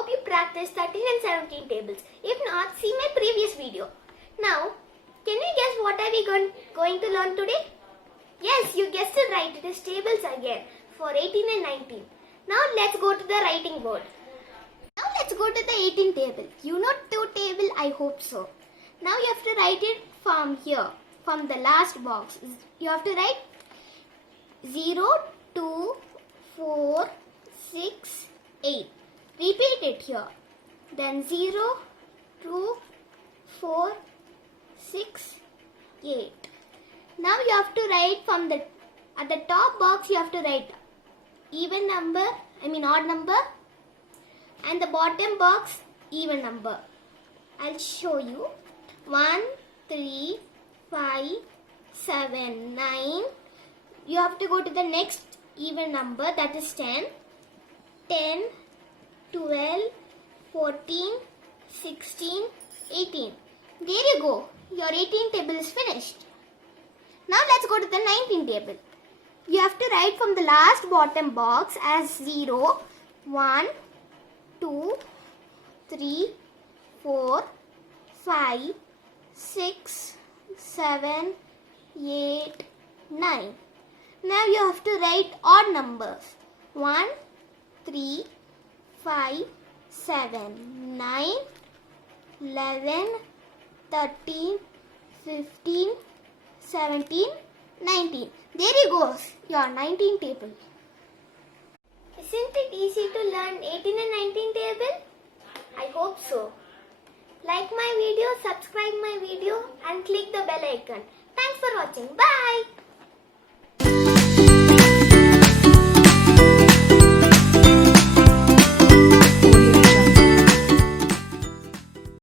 hope you practiced 13 and 17 tables. If not, see my previous video. Now, can you guess what are we going to learn today? Yes, you guessed it right. It is tables again for 18 and 19. Now let's go to the writing board. Now let's go to the 18 table. You know 2 table, I hope so. Now you have to write it from here, from the last box. You have to write 0, 2, 4, 6, 8. Repeat it here. Then 0, 2, 4, 6, 8. Now you have to write from at the top box you have to write odd number, and the bottom box even number. I'll show you. 1, 3, 5, 7, 9. You have to go to the next even number, that is 10. 10, 12, 14, 16, 18. There you go. Your 18 table is finished. Now let's go to the 19 table. You have to write from the last bottom box as 0, 1, 2, 3, 4, 5, 6, 7, 8, 9. Now you have to write odd numbers. 1, 3, 5, 7, 9, 11, 13, 15, 17, 19. There you go, your 19 table. Isn't it easy to learn 18 and 19 table? I hope so. Like my video, subscribe my video and click the bell icon. Thanks for watching. Bye.